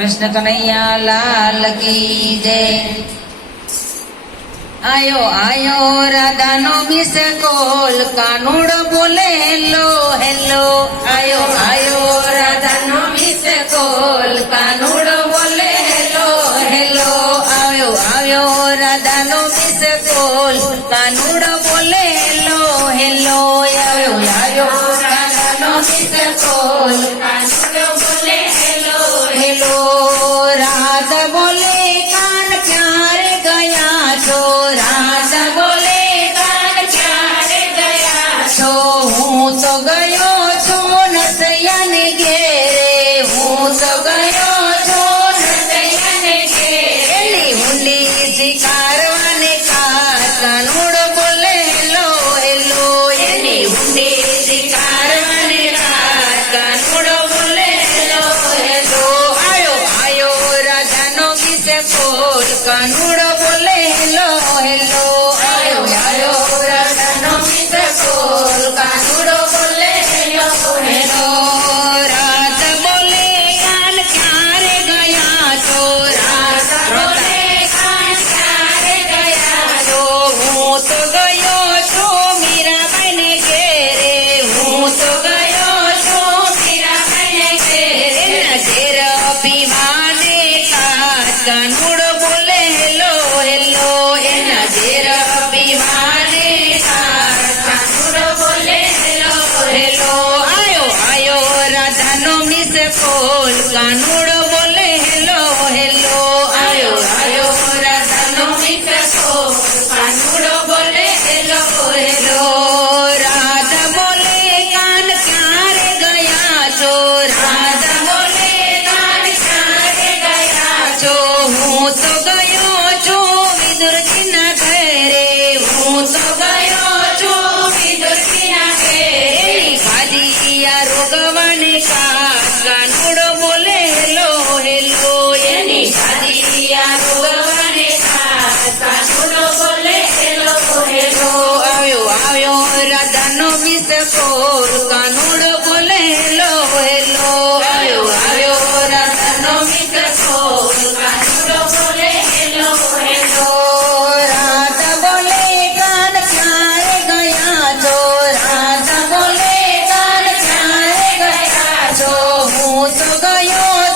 કૃષ્ણ કનૈયા લાલ કી જય. આયો આયો, રાધાનો મિસ કોલ, કાનુડ બોલે હેલો હેલો. આયો આયો, રાધાનો મિસ કોલ, કાનુડ બોલે હેલો હેલો. આવ્યો આવ્યો રાધાનો મિસ કોલ, કાનુડ બોલે હેલો હેલો. આવ્યો આવ્યો રાધાનો મિસ કોલ, કાનુડો કાનુડો બોલે હેલો હેલો. તો ગયો છું મીરાબાઈને ઘેરે. હું તો ગયો છું મીરાબાઈને ઘેરે. ઘેર ઘેર પીવાને કાનુડો બોલે, હેલો મિસ કોલ કાનુડો બોલે હેલો હેલો આવ્યો આવ્યો રાધાનો મિસ કોલ કાનુડો બોલે હેલો હેલો રાધા બોલે કાન ક્યારે ગયા છો રાધા બોલે કાન ક્યારે ગયા તો ગયો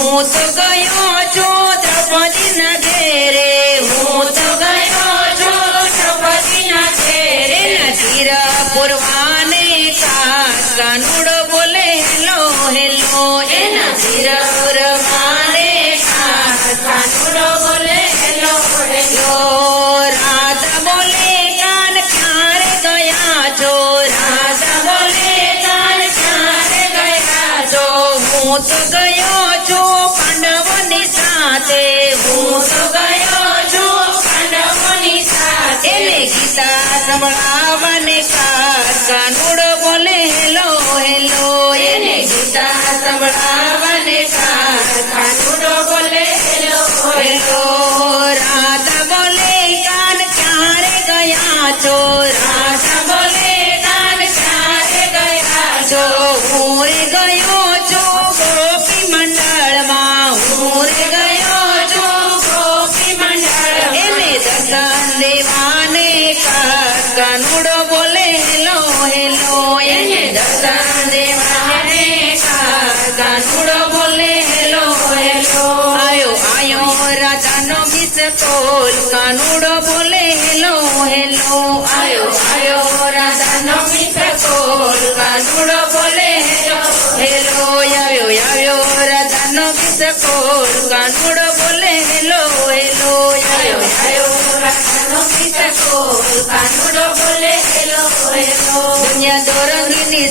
હું તો ગયો છું દ્રૌપદીના ઘેરે, હું તો ગયો છું દ્રૌપદીના ઘેરે. નદીર પૂરવાને કાનુડો બોલે હેલો હેલો એ નદીર પૂરવાને કાનુડો બોલે હેલો હેલો હું તો ગયો છું પાંડવોની સાથે, હું તો ગયો છું પાંડવોની સાથે. એને ગીતા સંભળાવવાને કાનુડો બોલે, હેલો હેલો. એને ગીતા સંભળાવવાને કાનુડો બોલે, હેલો હેલો. કાન ક્યારે ગયા છો? રાધા બોલે, કાન હું ગયો કોલ કાનુડો બોલે, હેલો હેલો, આયો આયો રાધાનો મિસ કોલ કાનુડો બોલે, હેલો હેલો આવ્યો આવ્યો રાધાનો મિસ કોલ કાનુડો બોલે, હેલો હેલો આવ્યો આવ્યો રાધાનો મિસ કોલ કાનુડો બોલે, હેલો હેલો દુનિયા દોરંગીની